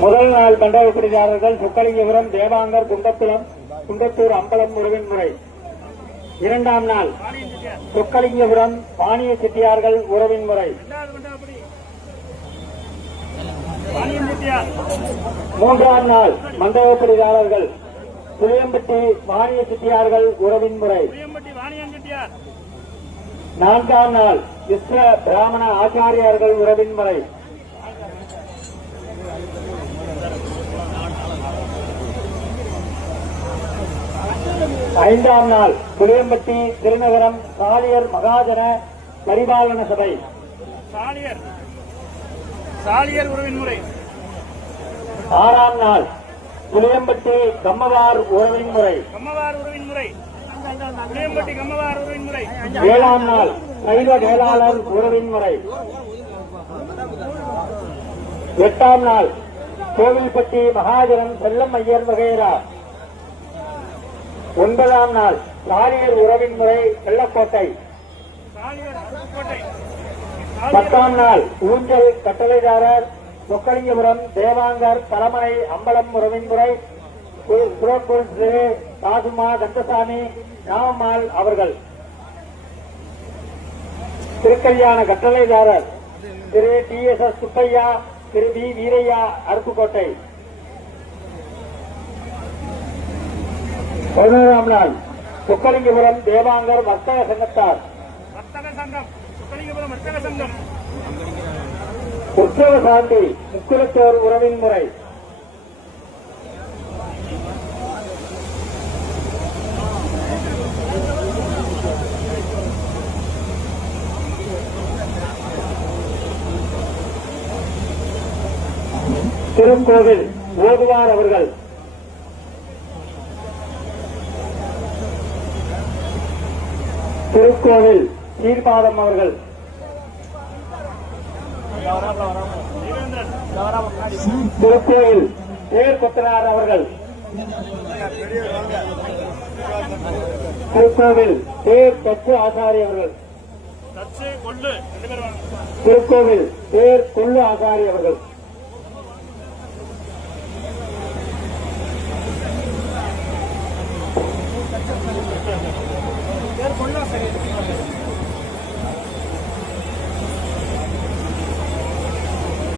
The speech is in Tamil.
முதல் நாள் மண்டபப்பிடிதாரர்கள் சொக்கலிங்கபுரம், தேவாங்கர், குண்டத்தூர் அம்பலம் உறவின் முறை. இரண்டாம் நாள் சொக்கலிங்கபுரம் பாணிய செட்டியார்கள் உறவின் முறை. மூன்றாம் நாள் மண்டபப்பிடிதாரர்கள் புளியம்பட்டி வாணிய செட்டியார்கள் உறவின் முறை. நான்காம் நாள் விஸ்வ பிராமண ஆச்சாரியார்கள் உறவின் முறை. ஐந்தாம் நாள் புளியம்பட்டி திருநகரம் சாலியர் மகாஜன பரிபாலன சபை. சாலியர் உறவின் முறை. ஆறாம் நாள் புளியம்பட்டி கம்மவார் உறவின் முறை. ஏழாம் நாள் சைவ வேளாளர் உறவின் முறை. எட்டாம் நாள் கோவில்பட்டி மகாஜனம் செல்லம் ஐயர் வகைரா. ஒன்பதாம் நாள் சாலியர் உறவின் முறை வெள்ளக்கோட்டை. பத்தாம் நாள் ஊஞ்சல் கட்டளைதாரர் சொக்கலிங்கபுரம், தேவாங்கர், பரமனை, அம்பலம் உறவின் முறை. காசுமா கந்தசாமி, ராமம்மாள் அவர்கள். திருக்கல்யாண கட்டளைதாரர் திரு TSS சுப்பையா, திரு B வீரையா, அருப்புக்கோட்டை. 11ஆம் நாள் சொக்கலிங்கபுரம் தேவாங்கர் வர்த்தக சங்கத்தார். உற்சவ சாந்தி முக்குலத்தோர் உறவின் முறை. திருக்கோவில் ஓதுவார் அவர்கள். திருக்கோவில் சீர்பாதம் அவர்கள். திருக்கோயில் தேர் கொத்தனார் அவர்கள். திருக்கோவில் தேர் தச்சு ஆசாரி அவர்கள். திருக்கோவில் தேர் கொள்ளு ஆசாரி அவர்கள்.